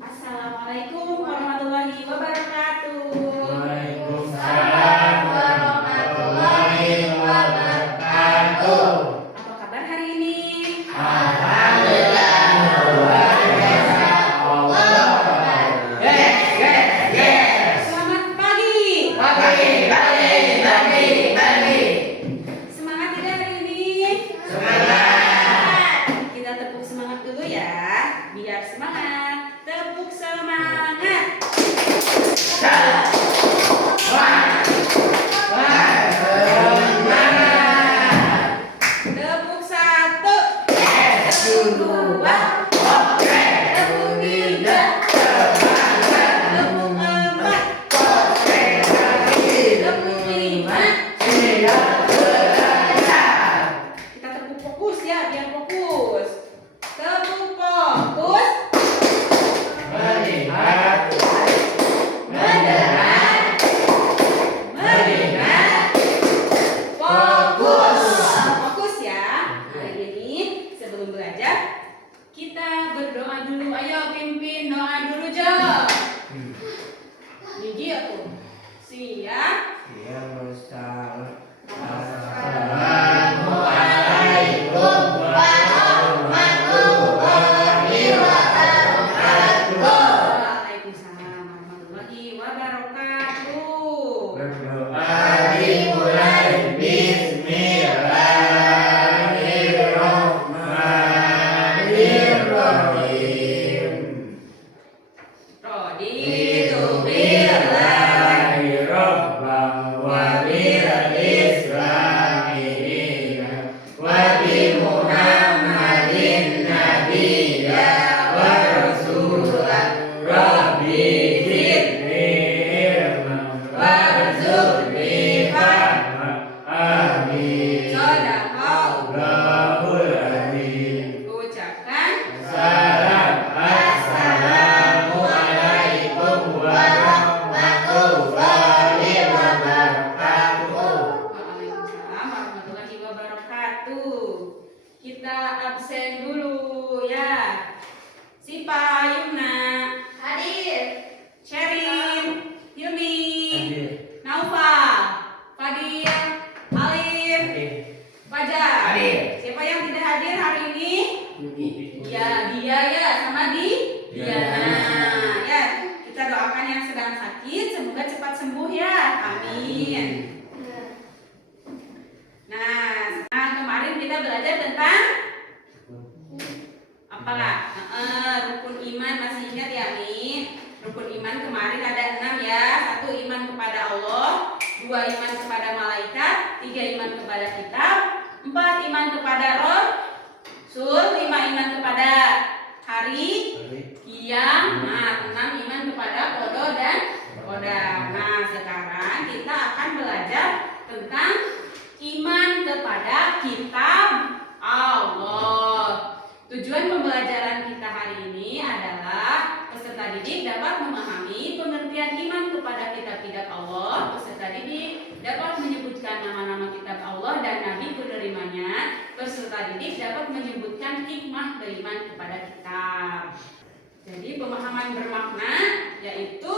Assalamualaikum warahmatullahi wabarakatuh. Waalaikumsalam warahmatullahi wabarakatuh. Apa kabar hari ini? Alhamdulillah, luar biasa. Allah Akbar. Selamat pagi. Pagi. Semangat tidak hari ini? Semangat. Kita tepuk semangat dulu ya, biar semangat. Tepuk semangat. Tepuk satu. Tepuk dua. Tepuk tiga. Tepuk empat. Tepuk lima. Kita tepuk fokus ya, biar fokus. Tepuk fokus. Melihat, Mendengar. Melihat. Fokus. Fokus ya. Hari ini sebelum belajar kita berdoa dulu. Ayo pimpin doa dulu Jo. Gigi aku. Siap. Ya Ustaz. Assalamualaikum warahmatullahi wabarakatuh. Waalaikumsalam warahmatullahi wabarakatuh. Berdoa dimulai Bismillahirrahmanirrahim. Raditu billahi Rabban wa bil Islami dinan wa bi Muhammadin nabiyya wa rasulan Rabbi zidni ilman warzuqni fahma. Amin. Allahul Amin. Ucapkan Assalamualaikum warahmatullahi wabarakatuh. Waalaikumsalam warahmatullahi wabarakatuh. Kita absen dulu ya. Sipa, Yumna, Hadir. Sherin, Hilmi, Hadir. Naufa, Fadil, Alif, Fajar. Hadir. Siapa yang tidak hadir hari ini? Ya, dia ya, sama dia. Nah, ya, kita doakan yang sedang sakit semoga cepat sembuh ya. Amin. Nah, kemarin kita belajar tentang apalah? Rukun iman, masih ingat ya, Mi? Rukun iman kemarin ada 6 ya. 1 iman kepada Allah, 2 iman kepada malaikat, 3 iman kepada kitab, 4 iman kepada Rasul, 5 iman kepada hari kiamat, 6 iman kepada qada dan qadar. Nah, sekarang kita akan belajar tentang iman kepada kitab Allah. Tujuan pembelajaran kita hari ini adalah peserta didik dapat memahami pengertian iman kepada kitab-kitab Allah. Peserta didik dapat menyebutkan nama-nama kitab Allah dan nabi penerimanya. Peserta didik dapat menyebutkan hikmah beriman kepada kitab. Jadi pemahaman bermakna yaitu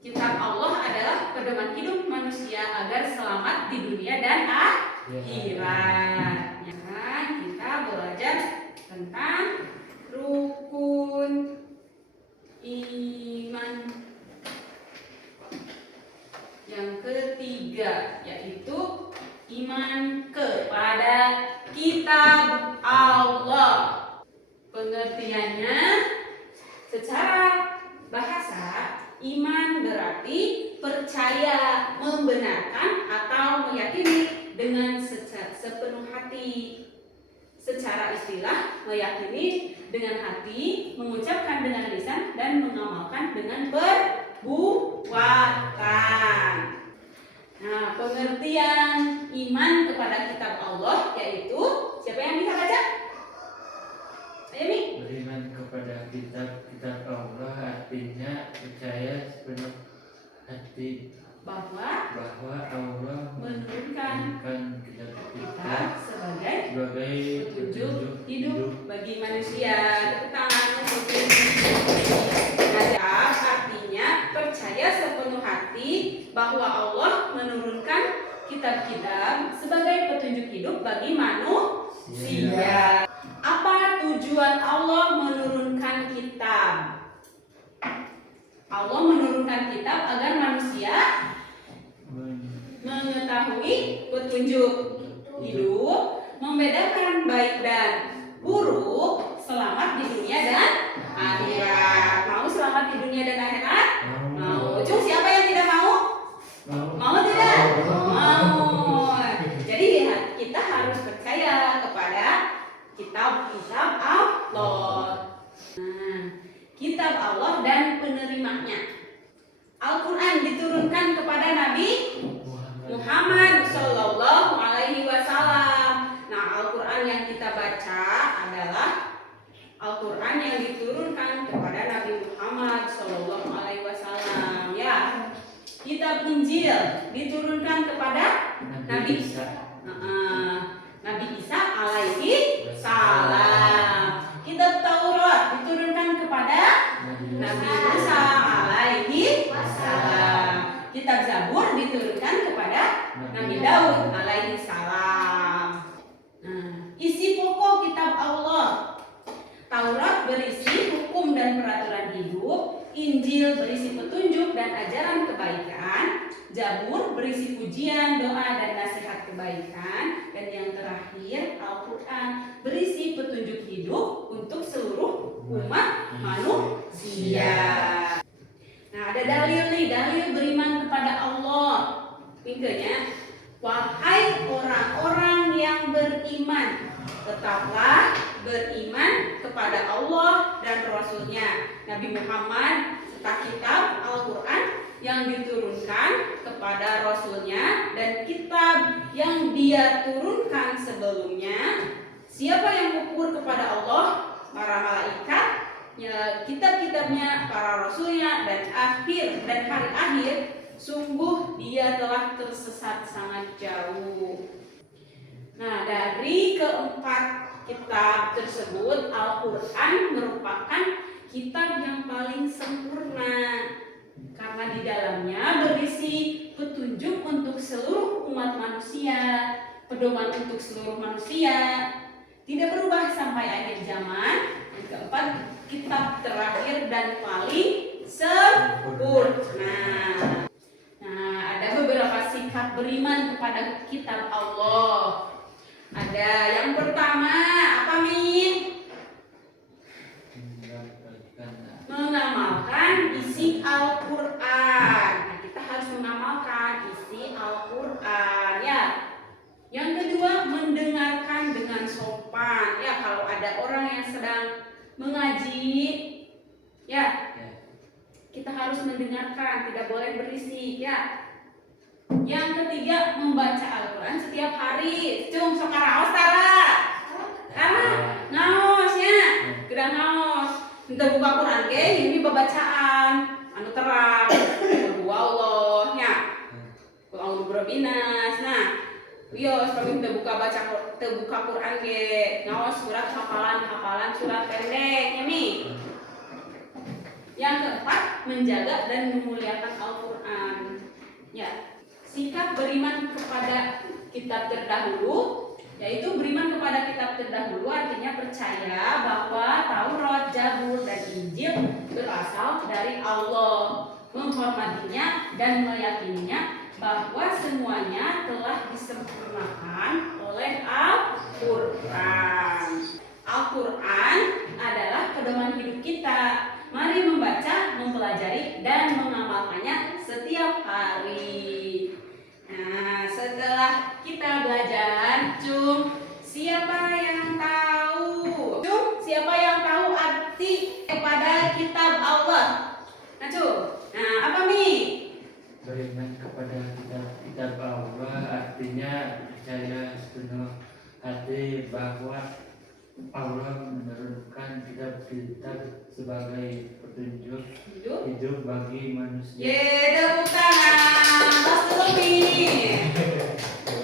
kitab Allah adalah pedoman hidup manusia agar selamat di dunia dan akhirat. Ya kan? Kita belajar tentang rukun iman yang ketiga, yaitu iman kepada kitab Allah. Pengertiannya secara bahasa, iman berarti percaya, membenarkan atau meyakini dengan sepenuh hati. Secara istilah, meyakini dengan hati, mengucapkan dengan lisan, dan mengamalkan dengan perbuatan. Nah, pengertian iman kepada kitab Allah yaitu, siapa yang bisa baca? Ayo, Mi. Beriman kepada kitab Allah artinya percaya sepenuh hati Bahwa Allah menurunkan kitab kita sebagai sebagai petunjuk hidup bagi manusia. Tepuk tangan untuk bagi manusia. Apa tujuan Allah menurunkan kitab? Allah menurunkan kitab agar manusia mengetahui petunjuk hidup, membedakan baik dan buruk, selamat di dunia dan akhirat. Mau selamat di dunia dan akhirat? Mau. Cung, siapa yang tidak mau? Mau tidak? Mau. Jadi kita harus percaya kepada kitab-kitab Allah. Nah, kitab Allah dan penerimanya. Al-Quran diturunkan kepada Nabi Muhammad Sallallahu Alaihi Wasallam. Nah, Al-Quran yang kita baca adalah Al-Quran yang diturunkan kepada Nabi Muhammad Sallallahu Alaihi Wasallam. Ya, kitab Injil diturunkan kepada Nabi Isa. Nabi Isa alaihi salam. Kitab Taurat diturunkan kepada Nabi Musa alaihi salam. Kitab Zabur diturunkan kepada Nabi Daud alaihi salam. Isi pokok kitab Allah. Taurat berisi hukum dan peraturan hidup, Injil berisi petunjuk dan ajaran kebaikan, Zabur berisi pujian, doa dan nasihat kebaikan, dan yang terakhir Al-Quran berisi petunjuk hidup untuk seluruh umat manusia. Nah, ada dalil nih, dalil beriman kepada Allah. Tinggalnya, wahai orang-orang yang beriman, tetaplah beriman kepada Allah dan Rasul-Nya Nabi Muhammad serta kitab Al-Quran yang diturunkan kepada Rasul-Nya dan kitab yang Dia turunkan sebelumnya. Siapa yang kufur kepada Allah, para malaikat, ya, kitab-kitabnya, para Rasul-Nya dan hari akhir, sungguh dia telah tersesat sangat jauh. Nah, dari keempat kitab tersebut, Al-Quran merupakan kitab yang paling sempurna karena di dalamnya berisi petunjuk untuk seluruh umat manusia, pedoman untuk seluruh manusia, tidak berubah sampai akhir zaman. Yang keempat, kitab terakhir dan paling sempurna. Nah, ada beberapa sikap beriman kepada kitab Allah. Ada yang pertama, apa Min? Mengamalkan isi Al-Quran. Nah, kita harus mengamalkan isi Al-Quran, ya. Yang kedua, mendengarkan dengan sopan. Ya, kalau ada orang yang sedang mengaji, ya, kita harus mendengarkan, tidak boleh berisik, ya. Yang ketiga, membaca Al-Quran setiap hari. Cung, sok karaos tara. Ngaos ya. Kedah ngaos. Kita buka Quran ke, ini pembacaan anu terang. Kedua Allah nya. Qul berbinas. Nah, yo kami buka Quran ke, ngaos surat hafalan surat pendek ini. Yang keempat, menjaga dan memuliakan Al-Quran. Ya. Sikap beriman kepada kitab terdahulu, yaitu beriman kepada kitab terdahulu artinya percaya bahwa Taurat, Zabur, dan Injil berasal dari Allah, menghormatinya dan meyakininya bahwa semuanya telah disempurnakan oleh Al-Quran. Al-Quran adalah pedoman hidup kita. Mari membaca, mempelajari, dan mengamalkannya setiap hari. Nah, setelah kita belajar, siapa yang tahu? Siapa yang tahu arti kepada kitab Allah? Nah, apa Mi? Beriman kepada kitab Allah artinya percaya sepenuh hati bahwa Allah menurunkan kitab-kitab sebagai petunjuk hidup bagi manusia. Tepuk tangan. Mas Lumi.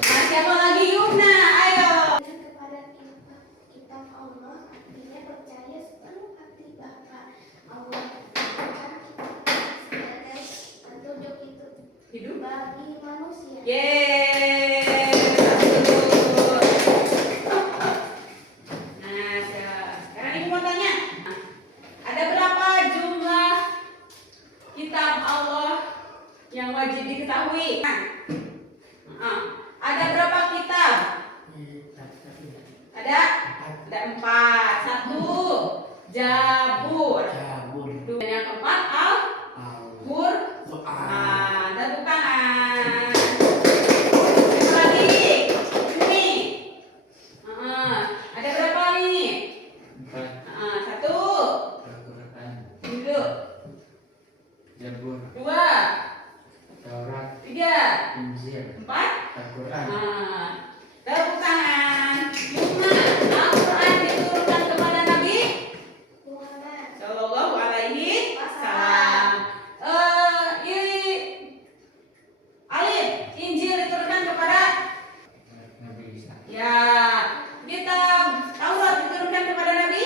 Nah, siapa lagi Yumna? Ayo. Kepada kitab Allah artinya percaya sepenuh hati bahwa Allah menurunkan kitab sebagai petunjuk hidup bagi manusia. Ada? Ada 4. 1 jabur. Dua yang keempat al-gur. Tepuk tangan. Satu lagi. Ini. Ada berapa nih? 1. Dulu. 2. 3. 4. Tepuk tangan. 5. Al-Quran diturunkan kepada Nabi Muhammad. Sallallahu alaihi wasallam. Ini Alif, Injil diturunkan kepada ya. Kitab Taurat diturunkan kepada Nabi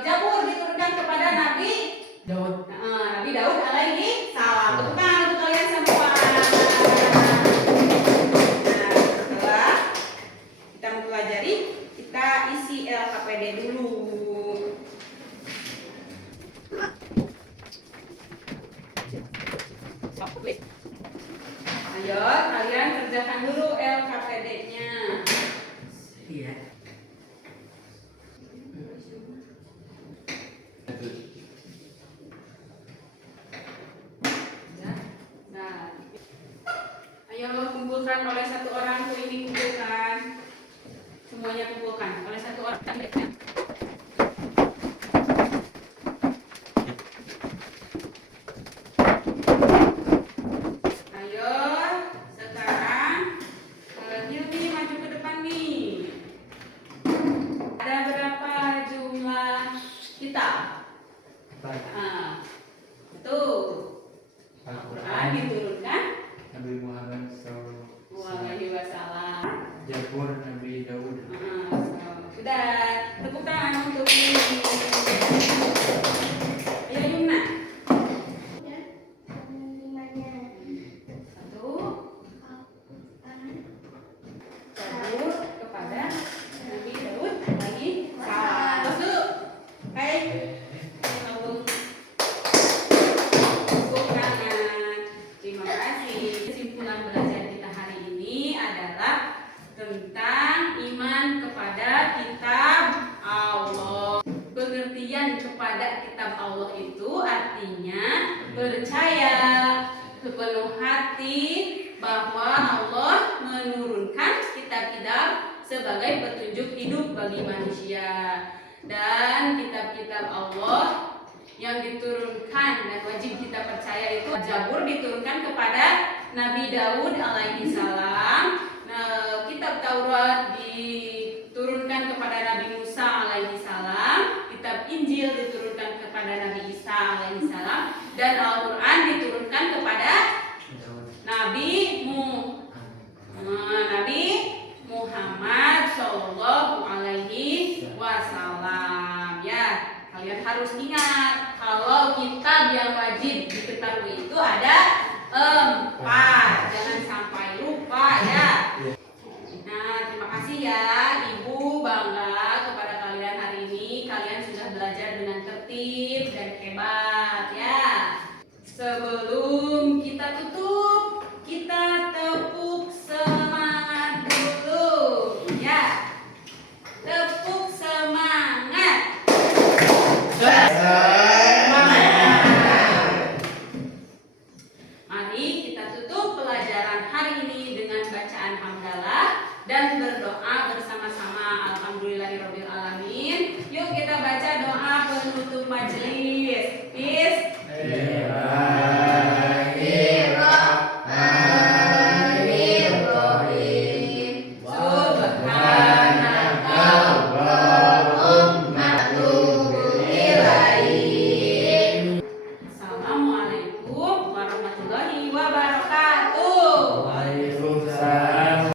Zabur diturunkan kepada Nabi Nabi Daud alaihi salam. Tepuk tangan untuk kalian semua. Nah, setelah kita mempelajari, kita isi LKPD dulu. Ayo, kalian kerjakan dulu LKPD-nya. Nah, ayo kumpulkan oleh satu orang tuh ini kumpulkan. Semuanya kumpulkan oleh satu orang. Ayo, sekarang Hilmi maju ke depan nih. Ada berapa jumlah kitab? Tuh. Al-Quran diturunkan Nabi Muhammad SAW. alaihi wasallam. Zabur Nabi Daud. Sudah, tepuk tangan untuk ini. Ayo Yumna. Dan penerimanya. 1. Al-Quran. Zabur kepada Nabi Daud alaihi salam. Terus dulu. Baik. Tepuk tangan. Terima kasih. Kesimpulan belajar kita hari ini adalah tentang iman kepada kitab Allah. Pengertian kepada kitab Allah itu artinya percaya sepenuh hati bahwa Allah menurunkan kitab-kitab sebagai petunjuk hidup bagi manusia. Dan kitab-kitab Allah yang diturunkan dan wajib kita percaya itu Zabur diturunkan kepada Nabi Daud alaihi salam. Nah, kitab Taurat diturunkan kepada Nabi Musa alaihi salam. Kitab Injil diturunkan kepada Nabi Isa alaihi salam. Dan Al-Quran diturunkan kepada Nabi Muhammad Sallallahu Alaihi Wasallam. Ya, kalian harus ingat kalau kitab yang wajib diketahui itu ada 4. Jangan sampai lupa ya. Nah, terima kasih ya Ibu, bangga kepada kalian hari ini. Kalian sudah belajar dengan tertib dan hebat ya. Sebelum kita tutup, kita tepuk semangat dulu ya. Tepuk semangat. Mari kita tutup pelajaran hari ini dengan bacaan hamdalah dan berdoa bersama.